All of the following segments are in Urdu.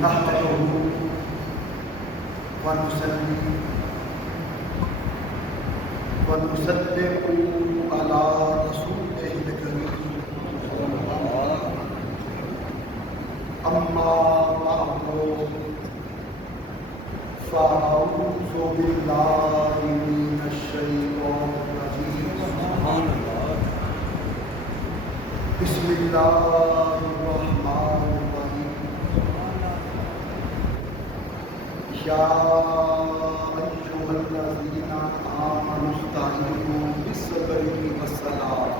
نحمده ونصلي ونسلم على رسوله الكريم أما بعد فأعوذ بالله من الشيطان الرجيم بسم الله الرحمن الرحيم يا أيها الذين آمنوا استعينوا بالصبر والصلاة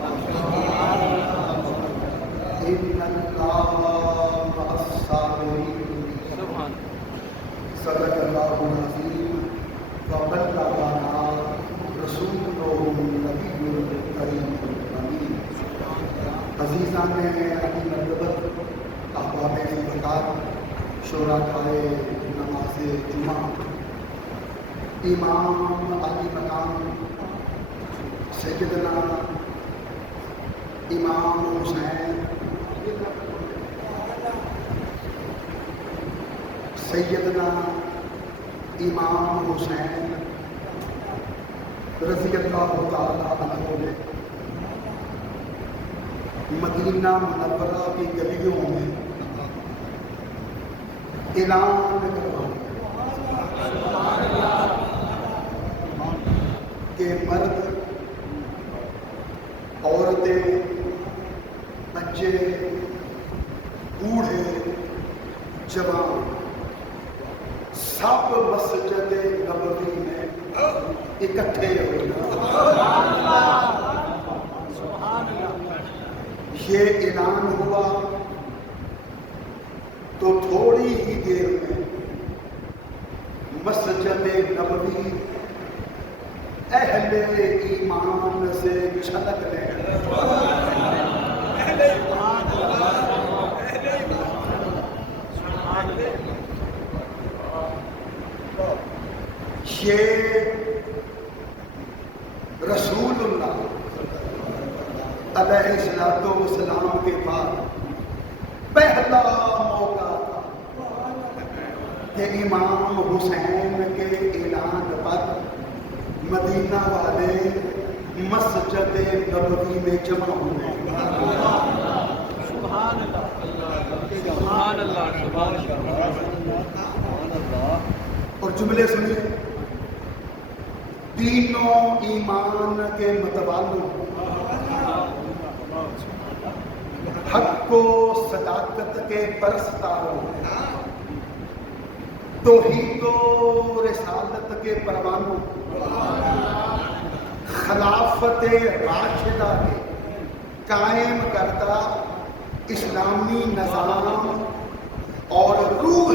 إن الله مع الصابرين صدق الله العظيم وبلغنا رسوله النبي الكريم الأمين عزیزان علی مرتبت احباب برکات شرکائے نماز جمعہ امام علی مقام سیدنا امام حسین سیدنا امام حسین رضی اللہ تعالیٰ عنہ نے مدینہ منورہ کی گلیوں میں اعلان کروایا کہ مرد عورتیں بچے بوڑھے جوان سب مسجد نبوی میں اکٹھے ہو یہ اعلان ہوا تو تھوڑی ہی دیر میں مسجد نبوی اہل ایمان سے چھلکنے یہ رسول اللہ علیہ السلام کے بعد پہلا موقع تھا کہ امام حسین کے اعلان پر مدینہ والے مسجد نبوی میں جمع ہوئے. سبحان اللہ سبحان اللہ سبحان اللہ. اور جملے سنیے، تینوں ایمان کے متوالوں، حق و صداقت کے پرستاروں، توحید و رسالت کے پروانوں، خلافت راشدہ کے قائم کردہ اسلامی نظام اور روح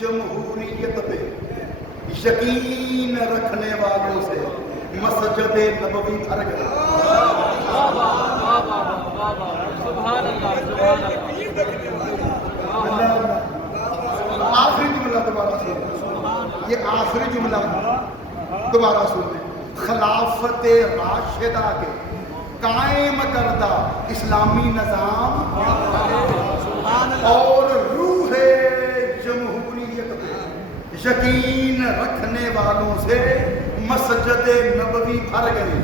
جمہوریت پہ یقین رکھنے والوں سے مسجد نبوی بھر گئے. آخری جملہ دوبارہ سنیں، یہ آخری جملہ دوبارہ سنیں. خلافت راشدہ کے قائم کردہ اسلامی نظام اور روح جمہوریت پہ یقین رکھنے والوں سے مسجد نبوی بھر گئی.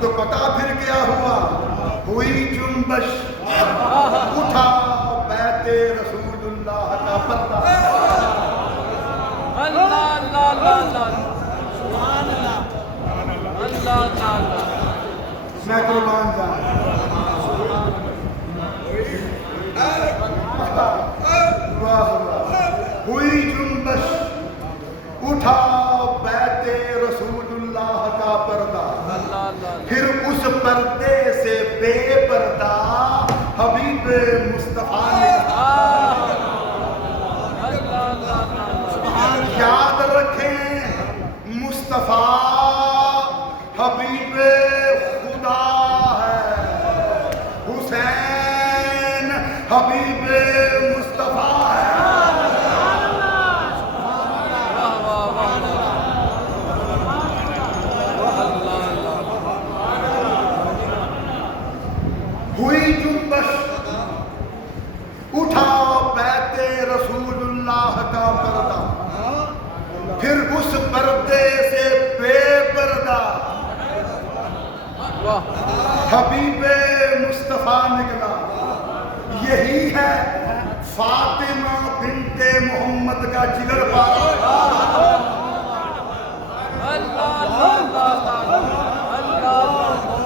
تو پتہ پھر کیا ہوا؟ ہوئی جنبش، اٹھا بیت رسول اللہ کا پردہ. اللہ اللہ اللہ سبحان اللہ اللہ تعالی. میں قربان جاؤں. واہ واہ. ہوئی جنبش، اٹھا بیت رسول اللہ کا پردہ. پھر اس پردے سے بے پردہ حبیب مصطفیٰ نے یاد رکھیں، مصطفیٰ حبیب خدا ہے، حسین حبیب مصطفیٰ ہے. ہوئی جنبش، اٹھا بیت حبیب مصطفیٰ نکلا، یہی ہے فاطمہ بنت محمد کا جگر پارا۔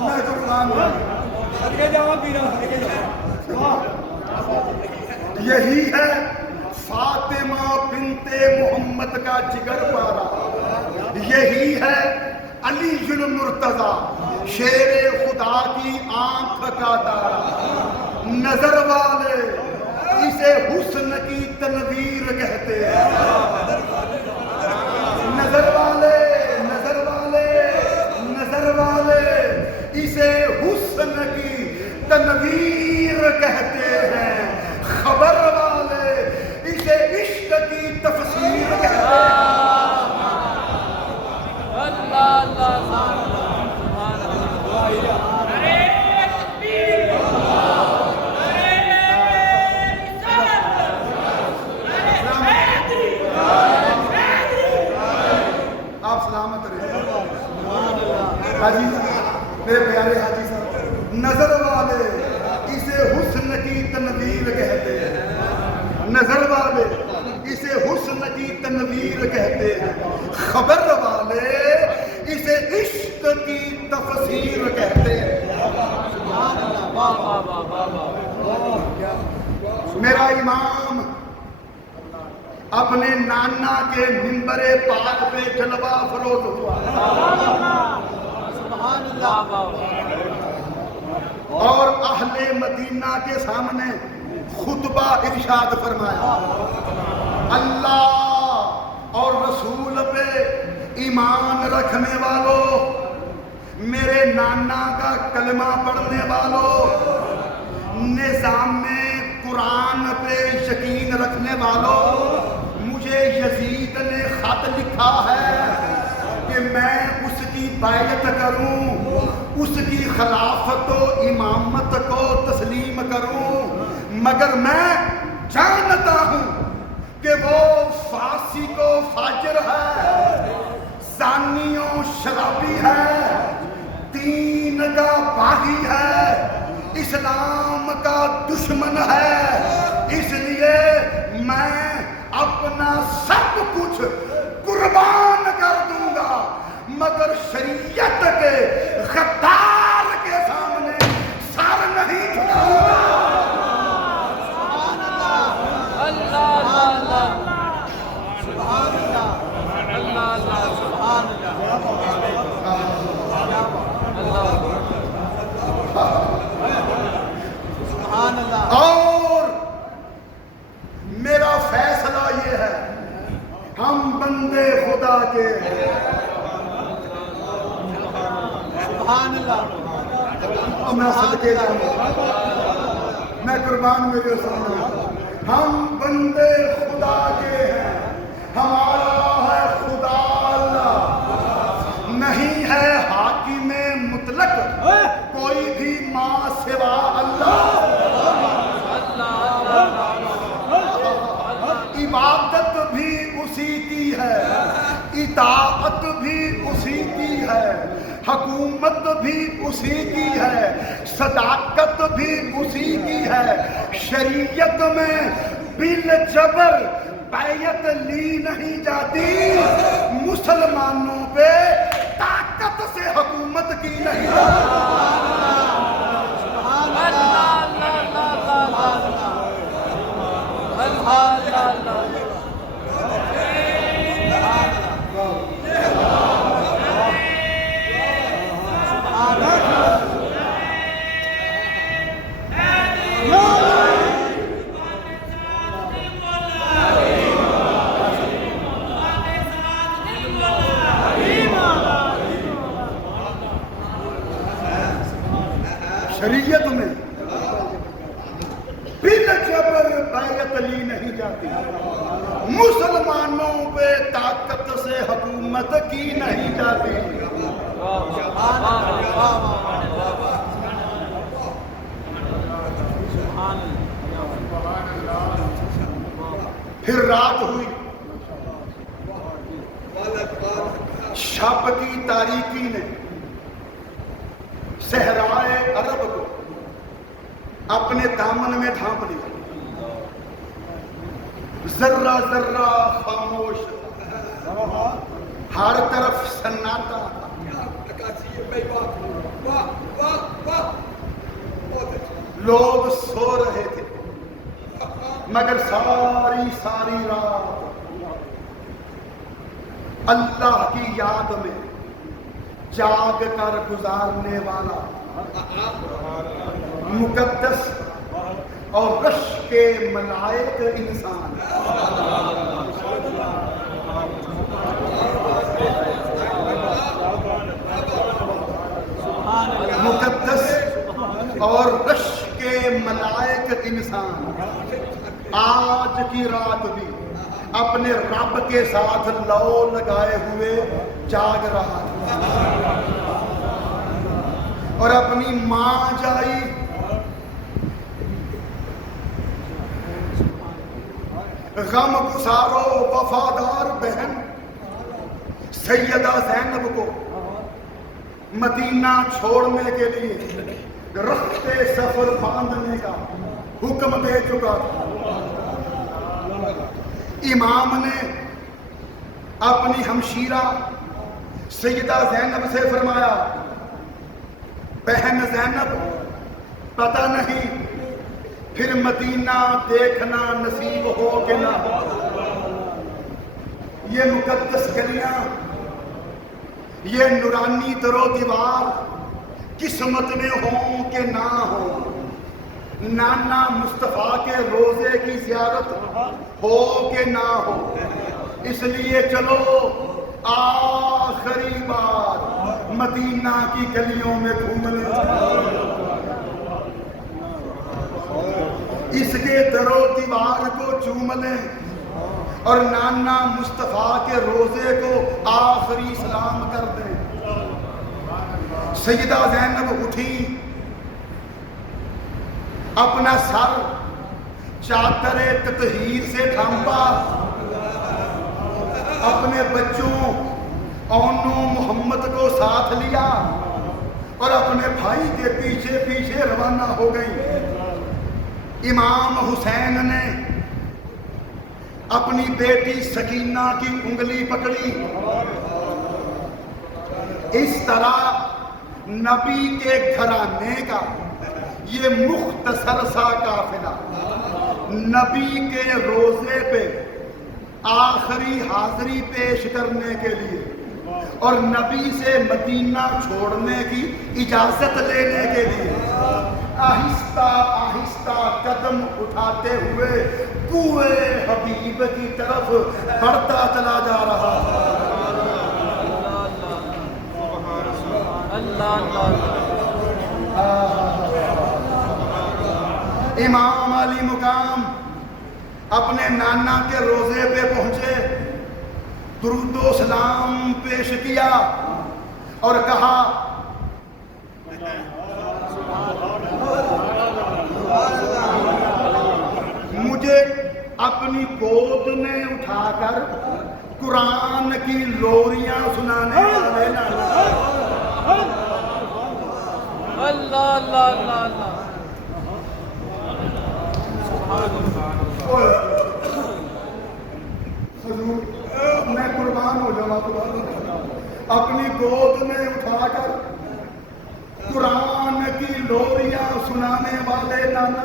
میں قربان ہوں، یہی ہے فاطمہ بنت محمد کا جگر پارا، یہی ہے علی المرتضیٰ شیر خدا کی آنکھ کا تارا۔ نظر والے اسے حسن کی تنویر کہتے ہیں، نظر والے اسے حسن کی تنویر کہتے ہیں، خبر والے اسے عشق کی تفسیر کہتے ہیں۔ آپ سلامت رہے حاجی صاحب، میرے پیارے حاجی صاحب، نظر والے اسے حسن کی تنویر کہتے ہیں، نظر والے اسے حسن کی تنویر کہتے ہیں، خبر والے اسے عشق کی تفسیر کہتے ہیں۔ میرا امام اپنے نانا کے منبر پاک پہ جلوہ افروز ہوا اور اہل مدینہ کے سامنے خطبہ ارشاد فرمایا، اللہ اور رسول پہ ایمان رکھنے والوں، میرے نانا کا کلمہ پڑھنے والوں، نظام قرآن پہ یقین رکھنے والوں، مجھے یزید نے خط لکھا ہے کہ میں اس کی بیعت کروں، اس کی خلافت و امامت کو تسلیم کروں، مگر میں جانتا ہوں کہ وہ فاسق و فاجر ہے، زانی و شرابی ہے، دین کا باغی ہے، اسلام کا دشمن ہے، اس لیے میں اپنا سب کچھ قربان کر دوں گا، مگر شریعت کے غدار کے سامنے سر نہیں جھکاؤں گا۔ اور میرا فیصلہ یہ ہے، ہم بندے خدا کے میں صدقے جاؤں، میں قربان میرے سامنے، ہم بندے خدا کے ہیں، ہمارا ہے خدا اللہ، نہیں ہے حاکم مطلق کوئی بھی ماں سوا اللہ۔ عبادت بھی اسی کی ہے، اطاعت بھی اسی کی ہے، حکومت بھی اسی کی ہے، صداقت بھی اسی کی ہے، شریعت میں بالجبر بیعت لی نہیں جاتی، مسلمانوں پہ طاقت سے حکومت کی نہیں جاتی۔ شریعت میں بالجبر بیعت لی نہیں جاتی، مسلمانوں پہ طاقت سے حکومت کی نہیں جاتی۔ پھر رات ہوئی، شب کی تاریکی نے صحرائے عرب کو اپنے دامن میں ڈھانپ لیا، ذرہ ذرہ خاموش تھا، ہر طرف سناٹا تھا، لوگ سو رہے تھے، مگر ساری رات اللہ کی یاد میں جاگ کر گزارنے والا مقدس اور رش کے ملائک انسان، مقدس اور رش کے ملائک انسان آج کی رات بھی اپنے رب کے ساتھ لو لگائے ہوئے جاگ رہا تھا، اور اپنی ماں جائی غم گسارو وفادار بہن سیدہ زینب کو مدینہ چھوڑنے کے لیے رختے سفر باندھنے کا حکم دے چکا تھا۔ امام نے اپنی ہمشیرہ سیدہ زینب سے فرمایا، بہن زینب پتہ نہیں پھر مدینہ دیکھنا نصیب ہو کہ نہ ہو، یہ مقدس گلیاں، یہ نورانی در و دیوار قسمت میں ہوں کہ نہ ہو، نانا مصطفیٰ کے روزے کی زیارت ہو کہ نہ ہو، اس لیے چلو آخری بار مدینہ کی گلیوں میں گھوم لیں، اس کے در و دیوار کو چوم لیں اور نانا مصطفیٰ کے روزے کو آخری سلام کر دیں۔ سیدہ زینب اٹھی، اپنا سر چادر تطہیر سے ڈھانپا، اپنے بچوں اونو محمد کو ساتھ لیا اور اپنے بھائی کے پیچھے پیچھے روانہ ہو گئی۔ امام حسین نے اپنی بیٹی سکینہ کی انگلی پکڑی، اس طرح نبی کے گھرانے کا یہ مختصر سا قافلہ نبی کے روزے پہ آخری حاضری پیش کرنے کے لیے اور نبی سے مدینہ چھوڑنے کی اجازت لینے کے لیے آہستہ آہستہ قدم اٹھاتے ہوئے کوئے حبیب کی طرف بڑھتا چلا جا رہا ہے۔ امام علی مقام اپنے نانا کے روزے پہ پہنچے، درود و سلام پیش کیا اور کہا، مجھے اپنی گود میں اٹھا کر قرآن کی لوریاں سنانے والے نانا۔ اللہ اللہ اللہ اللہ، حضور میں قربان ہو جاؤں، اپنی گود میں اٹھا کر قرآن کی لوریاں سنانے والے نانا،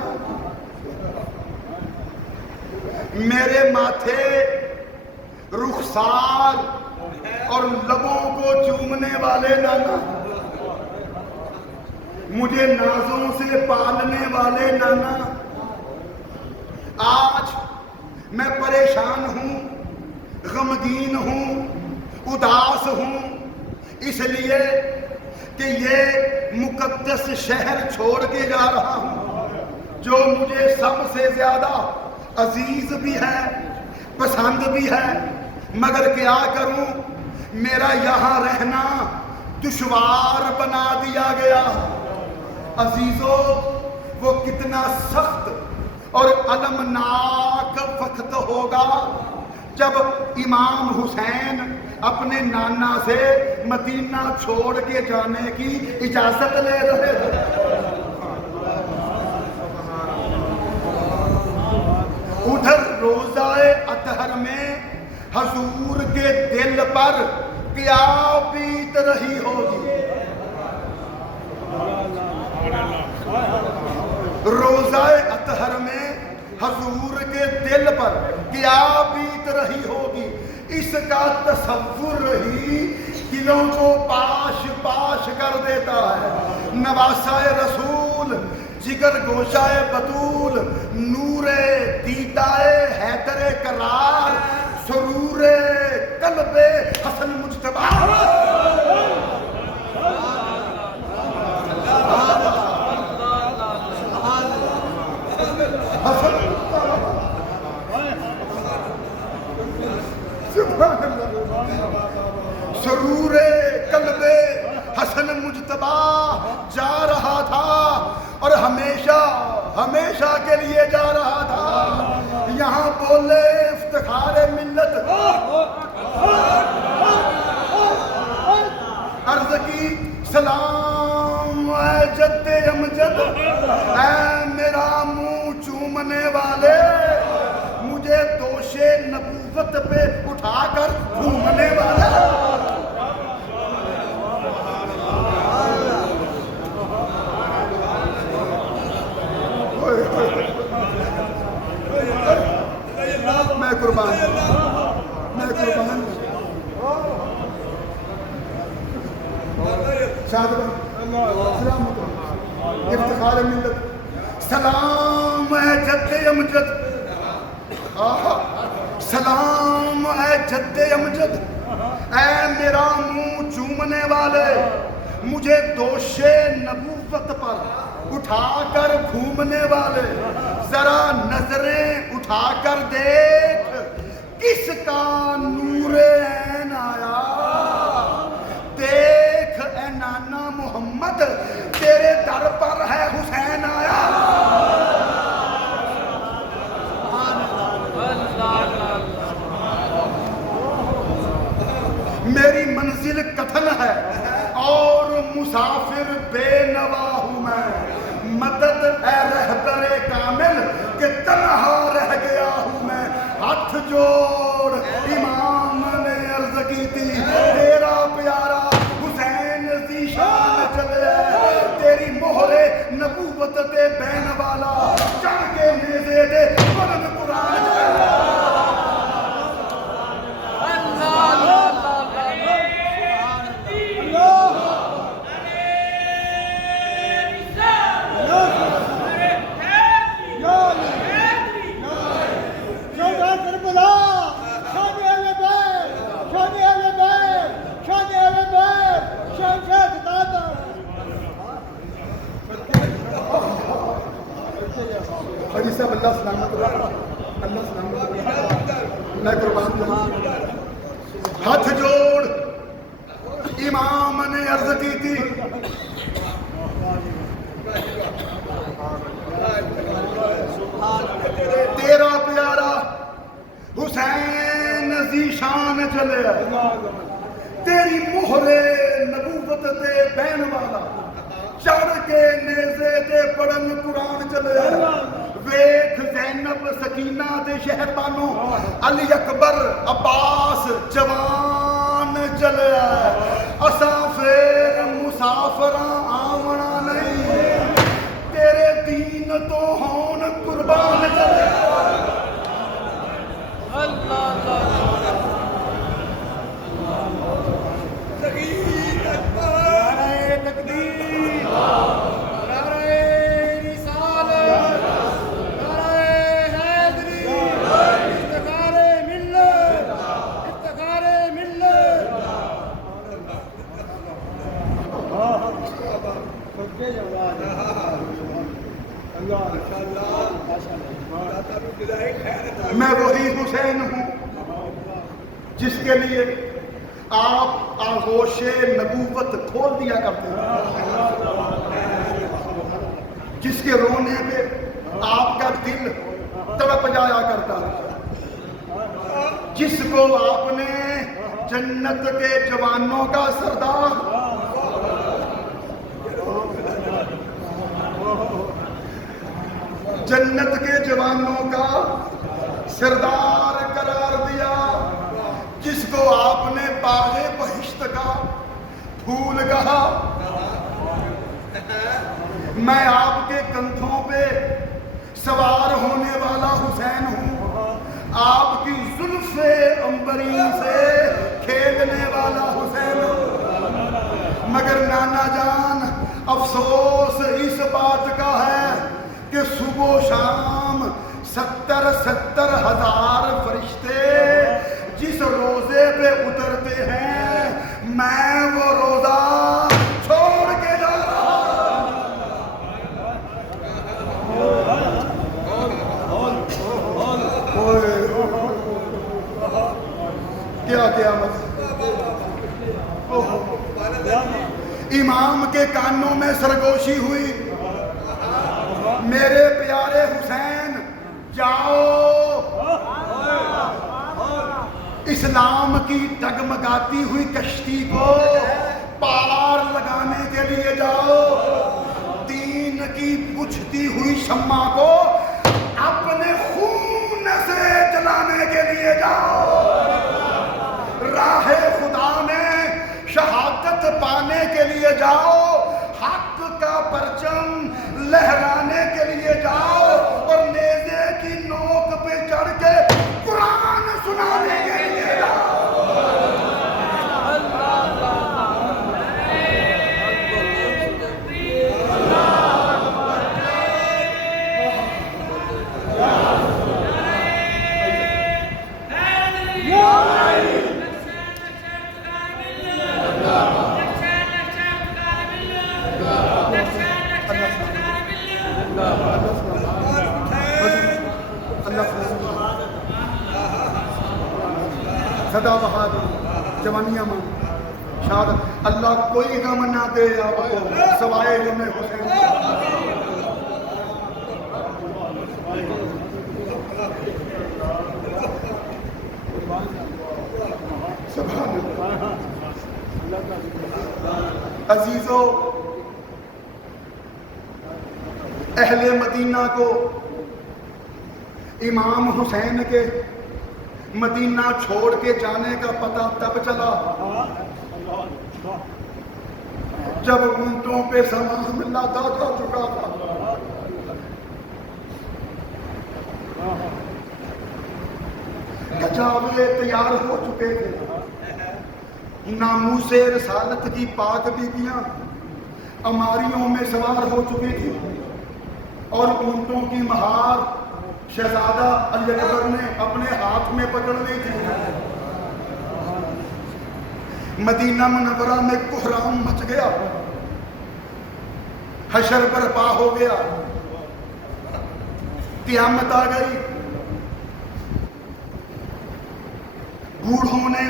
میرے ماتھے رخسار اور لبوں کو چومنے والے نانا، مجھے نازوں سے پالنے والے نانا، آج میں پریشان ہوں، غمگین ہوں، اداس ہوں، اس لیے کہ یہ مقدس شہر چھوڑ کے جا رہا ہوں جو مجھے سب سے زیادہ عزیز بھی ہے، پسند بھی ہے، مگر کیا کروں، میرا یہاں رہنا دشوار بنا دیا گیا۔ عزیزو، وہ کتنا سخت اور المناک وقت ہوگا جب امام حسین اپنے نانا سے مدینہ چھوڑ کے جانے کی اجازت لے رہے تھے، ادھر روضہ اطہر میں حضور کے دل پر کیا بیت رہی ہوگی؟ روضہ اطہر میں حضور کے دل پر کیا بیت رہی ہوگی، اس کا تصور ہی دلوں کو پاش پاش کر دیتا ہے۔ نواسہ رسول، جگر گوشہ بطول، نور دیدہ حیدر کرار، سرور قلب حسن مجتبی، سرور قلب حسن مجتبی جا رہا تھا، اور ہمیشہ ہمیشہ کے لیے جا رہا تھا۔ یہاں بولے افتخار ملت، عرض کی سلام اے جد امجد، اے میرا منہ چومنے والے، مجھے دوش نبوت پہ اٹھا کر گھومنے والا۔ میں قربان افتخار ملت، سلام اے جد امجد، سلام اے جد امجد، اے میرا منہ چومنے والے، مجھے دوش نبوت پر اٹھا کر گھومنے والے، ذرا نظریں اٹھا کر دیکھ کس کا نور عین آیا، دیکھ اے نانا محمد تیرے در پر ہے حسین آیا۔ میری منزل کتھن ہے اور مسافر بے نوا ہوں میں، مدد اے رہبر کامل کہ تنہا رہ گیا ہوں میں۔ ہاتھ جوڑ امام نے عرض کی تھی، تیرا پیارا حسین ذیشان چلے، تیری مہر نبوت دے بین والا، چڑھ کے نیزے دے بلند قرآن چلے۔ حاجی صاحب اللہ سلامت رہا، اللہ سلامت رہا، میں قربان جاؤں۔ ہاتھ جوڑ امام نے عرض کی تھی، تیرا پیارا حسین ذیشان چلے، تیری مہر نبوت دے بین والا، چڑھ کے نیزے دے پڑھن قرآن چلے۔ ویکھ زینب سکینہ دے شہر بانو، علی اکبر عباس جوان چلے، اساں پھر مسافراں آونا نہیں، تیرے دین تو ہون قربان چلے۔ اللہ اللہ میں وہی حسین ہوں جس کے لیے آپ آغوش نبوت کھول دیا کرتے ہیں، جس کے رونے پہ آپ کا دل تڑپ جایا کرتا ہے۔ جس کو آپ نے جنت کے جوانوں کا سردار جنت کے جوانوں کا سردار قرار دیا، جس کو آپ نے باغ بہشت کا پھول کہا۔ میں آپ کے کندھوں پہ سوار ہونے والا حسین ہوں، آپ کی زلف عنبری سے کھیلنے والا حسین ہوں۔ مگر نانا جان افسوس اس بات کا ہے کہ صبح و شام 70 ہزار فرشتے جس روزے پہ اترتے ہیں، میں وہ روزہ چھوڑ کے جا رہا کیا قیامت۔ امام کے کانوں میں سرگوشی ہوئی، میرے پیارے حسین جاؤ، اسلام کی ڈگمگاتی ہوئی کشتی کو پار لگانے کے لیے جاؤ، دین کی بجھتی ہوئی شمع کو اپنے خون سے جلانے کے لیے جاؤ، راہ خدا میں شہادت پانے کے لیے جاؤ، حق کا پرچم لہرانے کے لیے جاؤ، اور نیزے کی نوک پہ چڑھ کے قرآن سنانے کے لیے جاؤ۔ صدا بہادر جوانیاں من شہادت، اللہ کوئی غم نہ دے آپ کو سوائے غم حسین۔ سبحان اللہ۔ عزیزو، اہل مدینہ کو امام حسین کے مدینہ چھوڑ کے جانے کا پتہ تب چلا جب اونٹوں پہ سامان لادا جا چکا تھا۔ کچاوے تیار ہو چکے تھے، ناموس رسالت کی پاک بیبیاں اماریوں میں سوار ہو چکی تھی، اور اونٹوں کی مہار شہزادہ علی اکبر نے اپنے ہاتھ میں پکڑ لی تھی۔ مدینہ منورہ میں کہرام مچ گیا، حشر برپا ہو گیا، قیامت آ گئی۔ بوڑھوں نے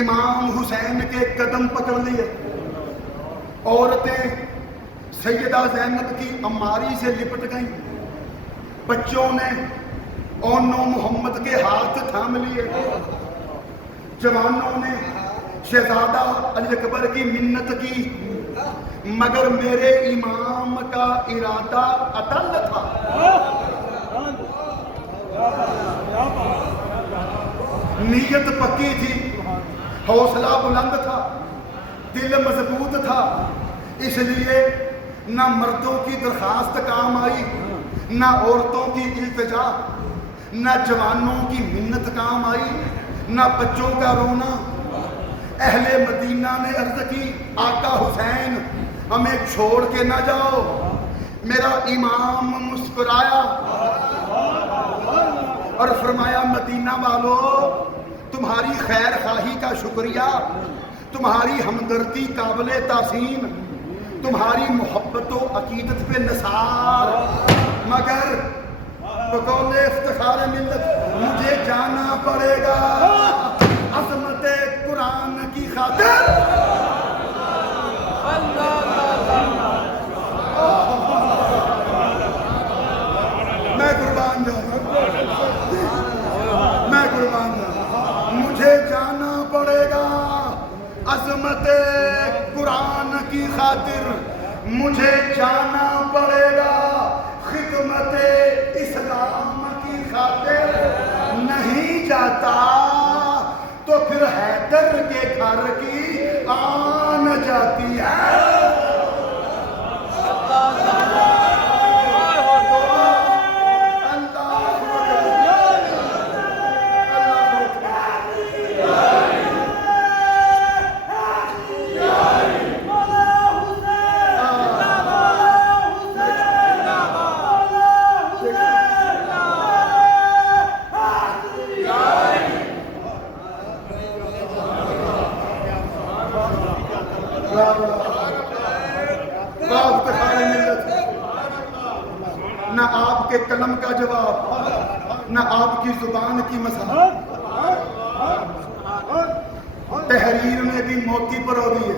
امام حسین کے قدم پکڑ لیے، عورتیں سیدہ زینب کی اماری سے لپٹ گئیں، بچوں نے اونو محمد کے ہاتھ تھام لیے، جوانوں نے شہزادہ علی اکبر کی منت کی، مگر میرے امام کا ارادہ اٹل تھا۔ نیت پکی تھی، حوصلہ بلند تھا، دل مضبوط تھا، اس لیے نہ مردوں کی درخواست کام آئی، نہ عورتوں کی التجا، نہ جوانوں کی منت کام آئی، نہ بچوں کا رونا۔ اہل مدینہ نے عرض کی، آقا حسین ہمیں چھوڑ کے نہ جاؤ۔ میرا امام مسکرایا اور فرمایا، مدینہ والو، تمہاری خیر خواہی کا شکریہ، تمہاری ہمدردی قابل تحسین، تمہاری محبت و عقیدت پہ نثار، مگر بقول افتخار ملت مجھے جانا پڑے گا عظمت قرآن کی خاطر۔ میں قربان جاؤں، میں قربان جاؤں۔ عظمت قرآن کی خاطر مجھے جانا پڑے گا، خدمت اسلام کی خاطر نہیں جاتا تو پھر حیدر کے گھر کی آن جاتی ہے۔ نہ آپ کے قلم کا جواب، نہ آپ کی زبان کی مساحت، تحریر میں بھی موتی پر ہو رہی ہے،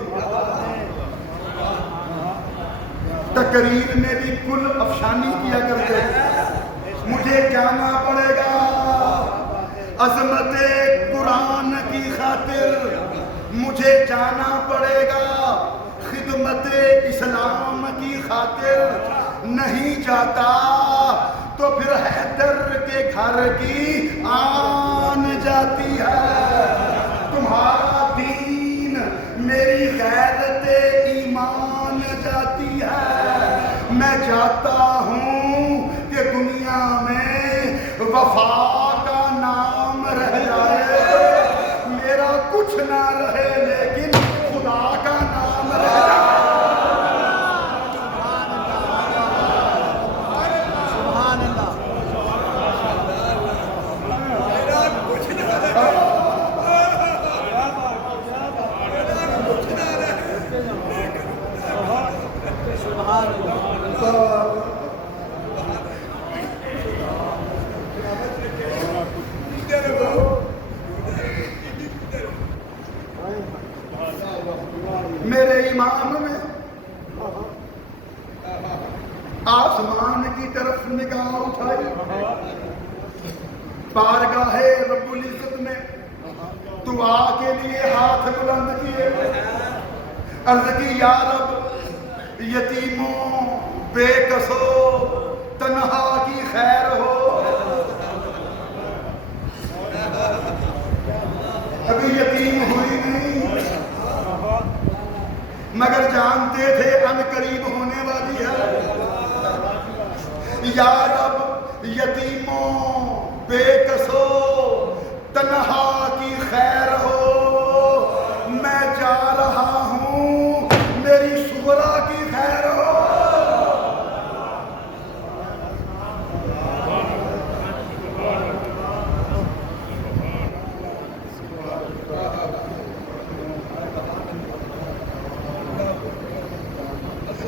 تقریر میں بھی کل افشانی کیا کرتے ہیں۔ مجھے جانا پڑے گا عظمت قرآن کی خاطر، مجھے جانا پڑے گا خدمت اسلام کی خاطر نہیں جاتا تو پھر حیدر کے گھر کی آن جاتی ہے۔ تمہارا دین میری غیرت ایمان جاتی ہے۔ میں چاہتا ہوں کہ دنیا میں وفا کا نام رہ جائے، میرا کچھ نہ رہے لیکن خدا کا نام رہ جائے۔ میرے امام نے آسمان کی طرف نگاہ اٹھائی، بارگاہ رب العزت میں دعا کے لیے ہاتھ بلند کیے، عرض کی یا رب یتیموں بے کسو تنہا کی خیر ہو۔ ابھی یتیم ہوئی نہیں مگر جانتے تھے ان قریب ہونے والی ہے۔ یا رب یتیموں بے کسو تنہا کی خیر ہو، میں جا رہا ہوں میری شغرا کی خیر ہو۔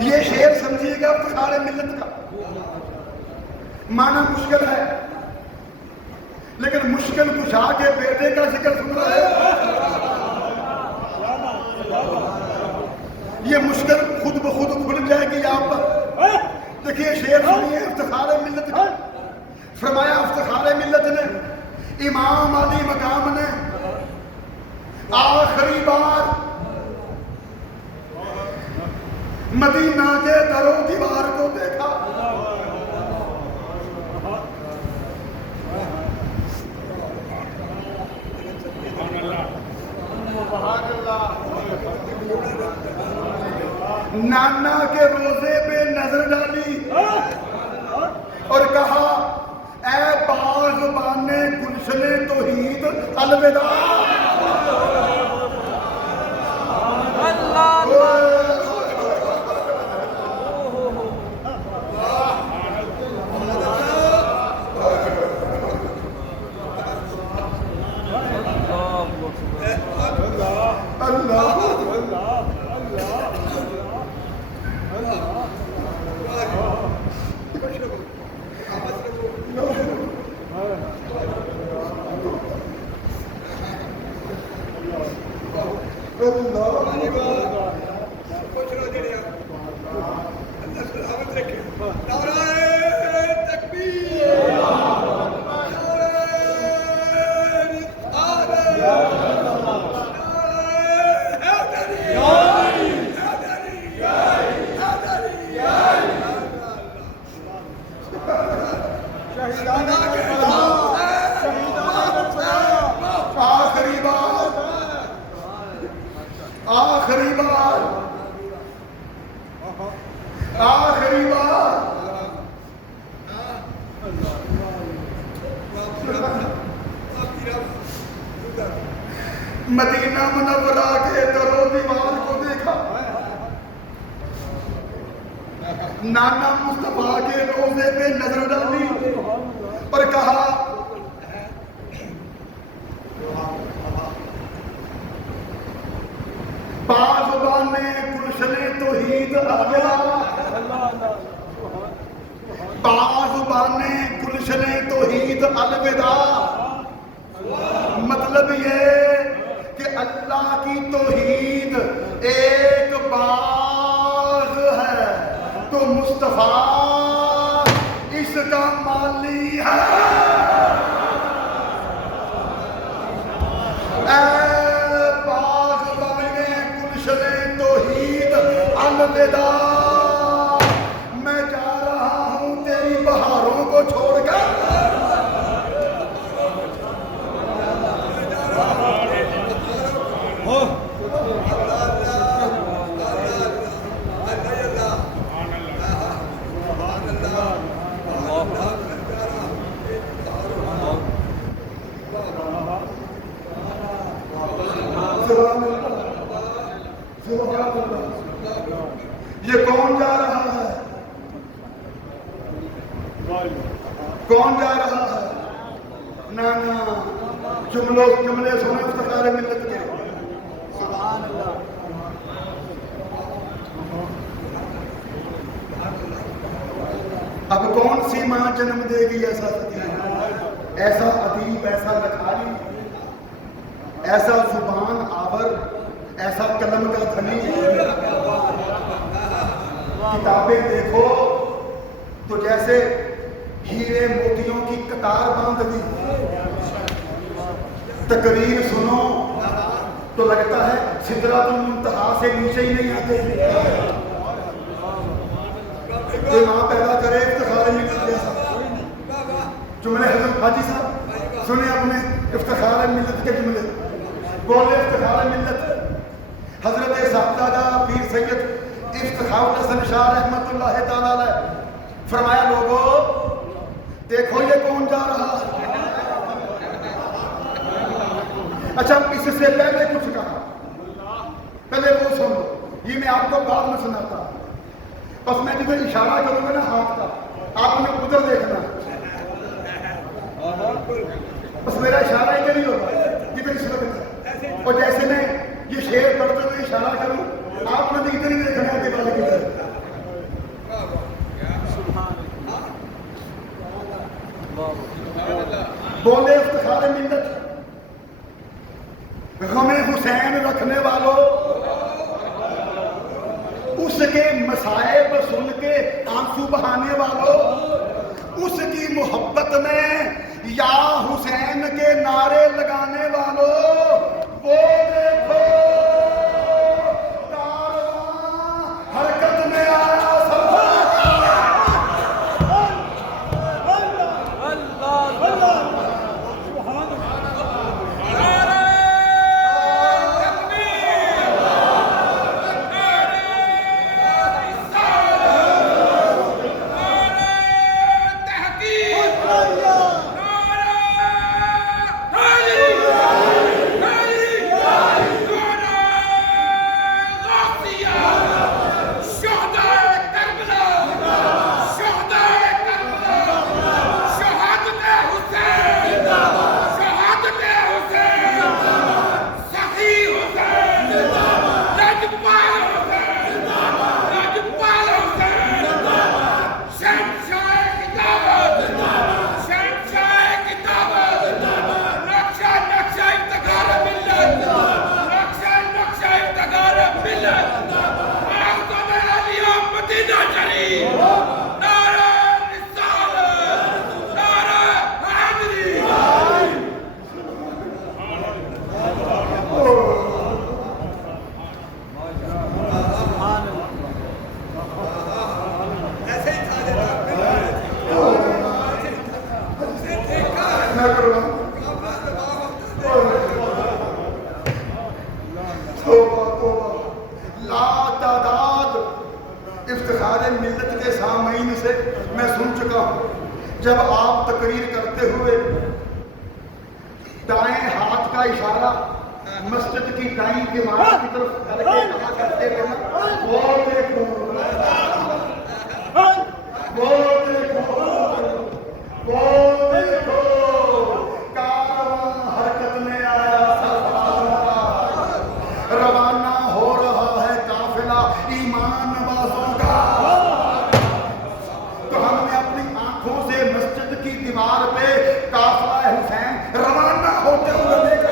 یہ شعر سمجھیے گا افتخار ملت کا، معنی مشکل ہے لیکن مشکل کشا کے بیٹے کا ذکر سن رہا ہے۔ یہ مشکل خود بخود کھل جائے گی آپ پر۔ دیکھیے شعر سنیے افتخار ملت کا، فرمایا افتخار ملت نے امام علی مقام نے آخری بار مدینہ کے در و دیوار کو دیکھا، نانا کے روزے پہ نظر ڈالی اور کہا اے باغبان گلشن توحید الوداع۔ مدینہ منورہ کے در و دیوار کو دیکھا، نانا مصطفیٰ کے روزے پہ نظر ڈالی اور کہا باغبانے گلشن توحید الوداع، باغبانے گلشن توحید الوداع، مطلب یہ کہ اللہ کی توحید ایک باغ ہے تو مصطفیٰ اس کا مالی ہے۔ اے باغبانے گلشن توحید الوداع، میں جا رہا ہوں تیری بہاروں کو چھوڑ کر، یہ کون جا رہا ہے؟ کون جا رہا ہے؟ نانا جملے سنے افتخار ملت کے، سبحان اللہ۔ اب کون سی ماں جنم دے گی ایسا فتیح، ایسا ادیب، ایسا لکھاری، ایسا زبان آور، ایسا قلم کا دھنی۔ کتابیں دیکھو تو جیسے ہیرے موتیوں کی قطار باندھ دی، تقریر سنو تو لگتا ہے سدرۃ المنتہا سے نیچے ہی نہیں آتے۔ کوئی ماں پیدا کرے افتخار ملت جیسا جملے، حضرت حاجی صاحب سنے اپنے افتخار ملت کے جملے، بولے افتخار ملت۔ حضرت صاحبزادہ پیر سید افتخار الحسن شاہ رحمت اللہ تعالیٰ علیہ فرمایا، لوگوں دیکھو یہ کون جا رہا ہے۔ اچھا اس سے پہلے کچھ کہا، پہلے وہ سنو، یہ میں آپ کو بعد میں سناتا ہوں، بس میں جب اشارہ کروں گا نا ہاتھ کا، آپ نے ادھر دیکھنا، بس میرا اشارہ ادھر ہی ہوگا جدھر اس وقت ہے، اور جیسے میں یہ شعر پڑھتے ہوئے اشارہ کروں آپ نے بھی ادھر ہی دیکھنا ہے دیوال کی طرف۔ بولے افتخار ملت، غم حسین رکھنے والوں، اس کے مصائب سن کے آنسو بہانے والوں، اس کی محبت میں یا حسین کے نعرے لگانے والوں، وہ دیکھو کارواں حرکت میں آیا افتخار ملت کے سامعین سے میں سن چکا ہوں، جب آپ تقریر کرتے ہوئے کا اشارہ مسجد کی دائیں دیوار کی طرف کر کے کہا کرتے تھے نا، وہ دیکھو کارواں حرکت میں آیا، روانہ ہو رہا ہے قافلہ ایمان نوازوں کا۔ تو ہم نے اپنی آنکھوں سے مسجد کی دیوار پہ قافلہ حسین روانہ ہوتے ہوئے دیکھا۔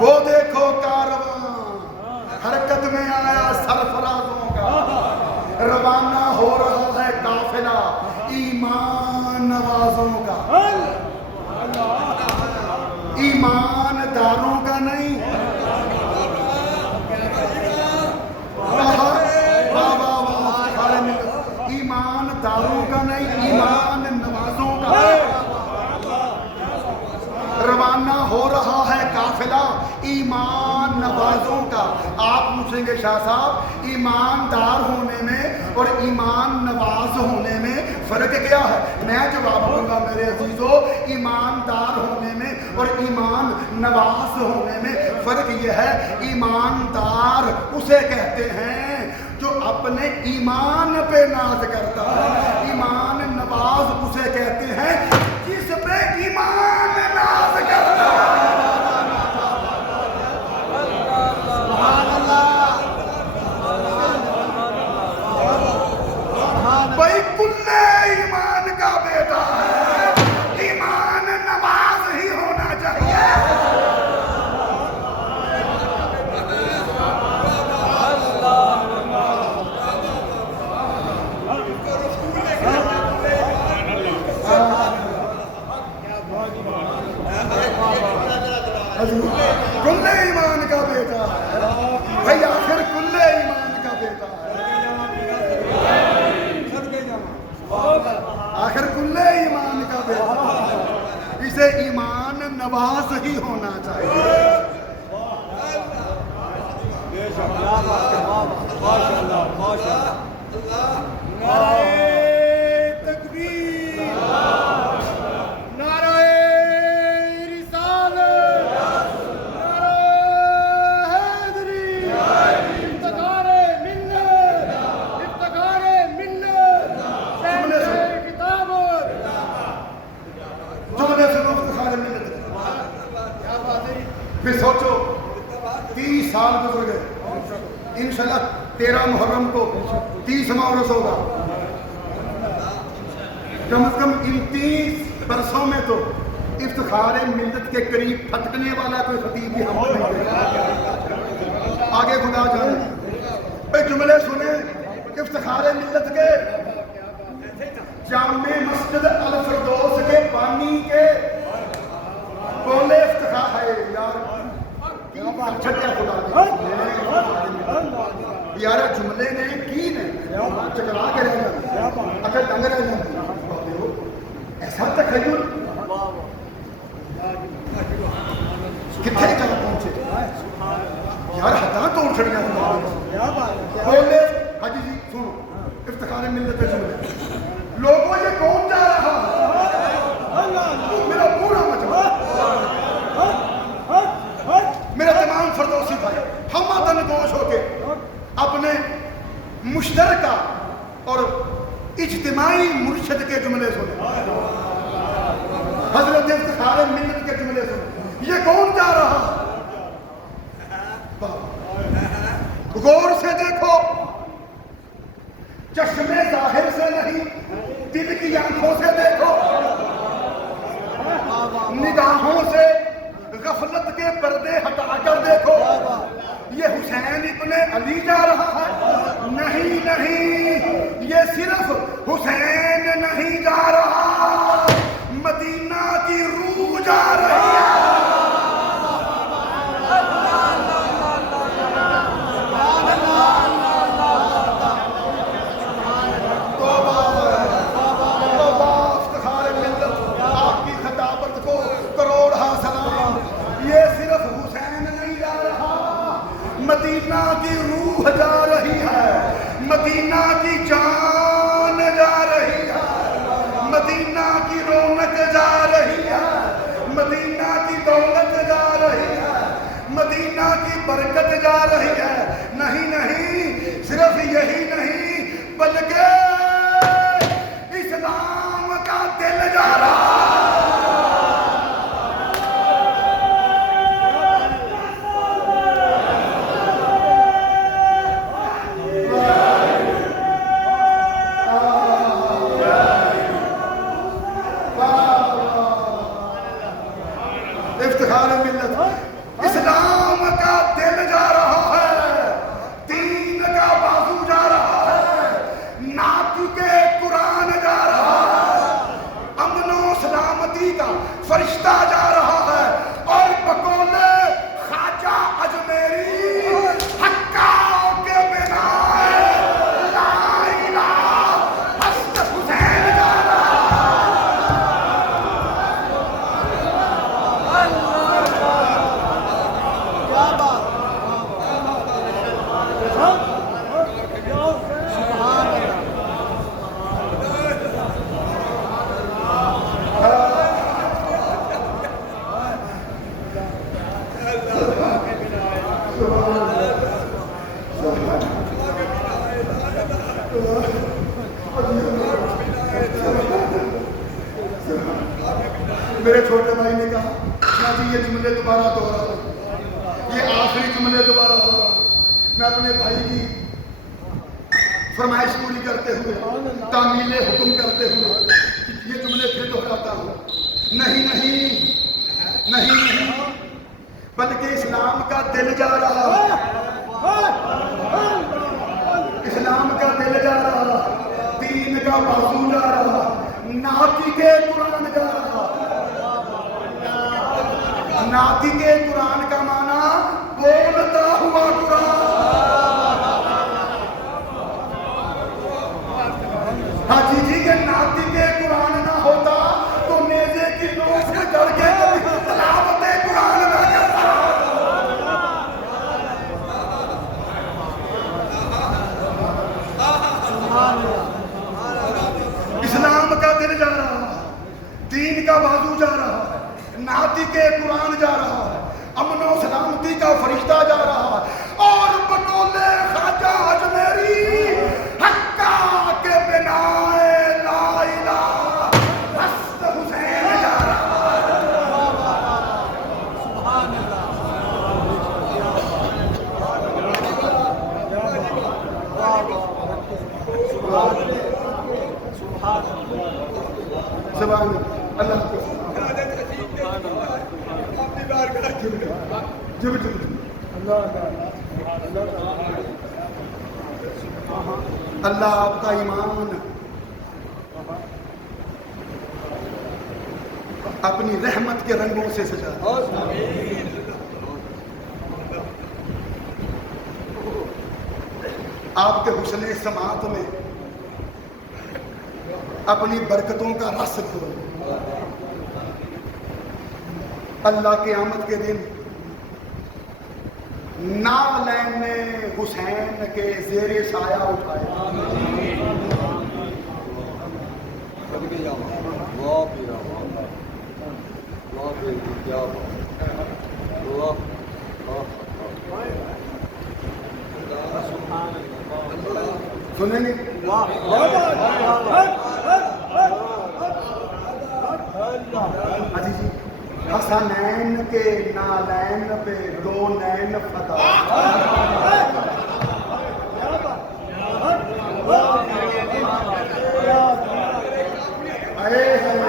وہ دیکھو کارواں حرکت میں آیا سرفرازوں کا، روانہ ہو رہا ہے قافلہ ایمان نوازوں کا، ایمان داروں کا نہیں، ایمان داروں کا نہیں، ایمان نوازوں کا۔ روانہ ہو رہا ہے قافلہ ایمان نوازوں کا۔ آپ پوچھیں گے شاہ صاحب ایماندار ہونے میں اور ایمان نواز ہونے میں فرق کیا ہے؟ میں جواب دوں گا میرے عزیزو، ایماندار ہونے میں اور ایمان نواز ہونے میں فرق یہ ہے، ایماندار اسے کہتے ہیں جو اپنے ایمان پہ ناز کرتا ہے، ایمان نواز اسے کہتے ہیں جس پہ ایمان ناز کرتا ہے۔ بھائی کلے ایمان کا بیٹا ہے، ایمان نواز ہی ہونا چاہیے۔ کلے ایمان کا بیٹا ہے بھائی، آخر کلے ایمان کا بیٹا ہے، آخر کلے ایمان کا بیٹا ہے، اسے ایمان نواز ہی ہونا چاہیے۔ پھر سوچو 30 سال گزر گئے، انشاءاللہ 13 محرم کو 30واں عرس ہوگا، کم از کم ان 30 برسوں میں تو افتخار ملت کے قریب پھٹکنے والا کوئی خطیب بھی ہم کو نہیں دیکھا۔ آگے خدا جانے بھائی جملے سنیں افتخار ملت کے، جامع مسجد الفردوس کے بانی کے بولے افتخار ہے یار، چھٹیا خدا یار جملے نے کی نے چکرا کے رہ جاتے، اچھا ڈنگ رہ جاتے، ایسا تخیل کتنے جگہ پہنچے یار، ہٹا توڑ چھڑیا بولے۔ حاجی جی سنو افتخار ملت کے جملے، لوگوں یہ کون جا رہا میرا پورا مجمع، میرا تمام فردوسی بھائی ہم تن گوش ہو کے اپنے مشترکہ اور اجتماعی مرشد کے جملے سنے، حضرت افتخار ملت کے جملے سنے، یہ کون جا رہا؟ غور سے دیکھو، چشمے ظاہر سے نہیں دل کی آنکھوں سے دیکھو، نگاہوں سے غفلت کے پردے ہٹا کر دیکھو، یہ حسین ابن علی جا رہا ہے؟ نہیں نہیں، یہ صرف حسین نہیں جا رہا، مدینہ کی روح جا رہی ہے۔ مدینہ کی روح جا رہی ہے، مدینہ کی جان جا رہی ہے، مدینہ کی رونق جا رہی ہے، مدینہ کی دولت جا رہی ہے، مدینہ کی برکت جا رہی ہے۔ نہیں نہیں، صرف یہی نہیں بلکہ اسلام کا دل جا رہا ہے۔ افتخار ملت، اسلام کا دل جا رہا ہے، دین کا بازو جا رہا ہے، ناطق قرآن جا رہا ہے، امن و سلامتی کا فرشتہ جا رہا ہے، اور بقول خواجہ اجمیری حقاؤ کے بنا لا الہ حسن حسین جا رہا ہے۔ میرے چھوٹے بھائی نے کہا جی یہ جملے دوبارہ دوہراؤ، یہ آخری جملے دوبارہ دوہراؤ۔ میں اپنے بھائی کی فرمائش پوری کرتے ہوئے، تعمیل حکم کرتے ہوئے یہ جملے پھر دہراتا ہوں۔ نہیں نہیں نہیں نہیں، بلکہ اسلام کا دل جا رہا ہے، اسلام کا دل جا رہا، دین کا بازو جا رہا، ناطق قرآن جا رہا۔ ناطق قرآن کا معنی بولتا ہوا قرآن۔ ہاں جی جی، کہ ناطق قرآن نہ ہوتا تو نیزے کی نوک سے چڑھ کے کبھی تلاوت قرآن نہ کرتا۔ اسلام کا دل جا رہا ہے، دین کا بازو جا رہا ہے، ناطق قرآن جا رہا ہے، امن و سلامتی کا فرشتہ جا رہا ہے، اور بقول خواجہ اجمیری حقا کے بنا لا الہ حسن حسین جا رہا ہے۔ سبحان اللہ۔ سبحان اللہ۔ اللہ آپ کا ایمان اپنی رحمت کے رنگوں سے سجا دے۔ آپ کے حسن سماعت میں اپنی برکتوں کا رس کھولے۔ اللہ قیامت کے دن نالین حسین کے زیر سایہ اٹھائے۔ سنیں گے جی جی، حسنین کے نالین پہ دو نین فدا۔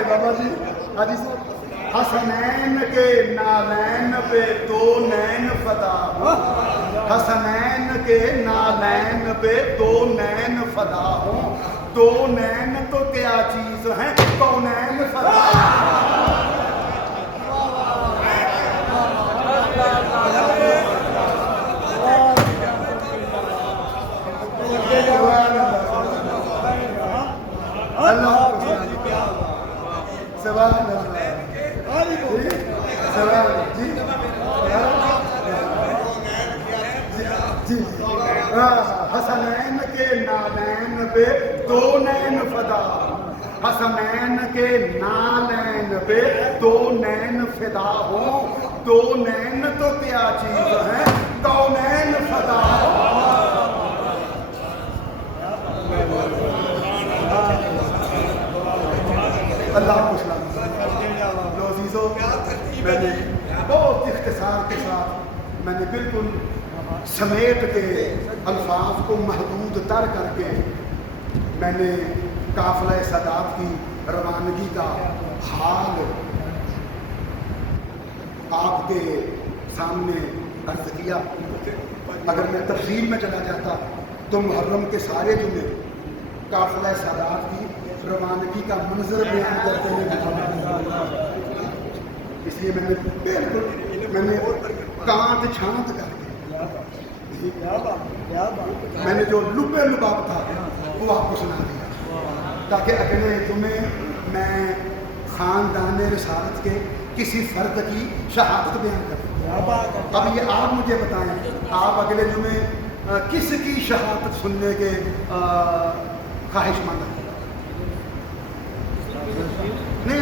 بابا جی حدیث، حسنین کے نالین پہ دو نین فدا، حسنین کے نالین پہ دو نین فدا ہوں۔ دو نین تو کیا چیز ہیں، کونین فدا۔ سبحان اللہ۔ جی حسنین کے نالین پہ دو نین فدا، حسنین کے نالین پہ دو نین فدا ہوں، دو نین تو کیا چیز ہے، کونین فدا ہوں۔ اللہ کو سلام۔ لو عزیزو، میں نے بہت اختصار کے ساتھ میں نے بالکل سمیٹ کے الفاظ کو محدود تر کر کے میں نے قافلہ سادات کی روانگی کا حال آپ کے سامنے عرض کیا۔ اگر میں تفصیل میں چلا جاتا تو محرم کے سارے جمعے قافلہ سادات کی روانگی کا منظر بیان کرتے ہوئے، اس لیے میں نے بالکل میں نے کانت چھانت کر کے میں نے جو لبے لباب تھا وہ آپ کو سنا دیا، تاکہ اگلے جمعے میں خاندان رسالت کے کسی فرد کی شہادت بیان کروں۔ اب یہ آپ مجھے بتائیں، آپ اگلے جمعے کس کی شہادت سننے کے خواہش مند ہیں؟ نہیں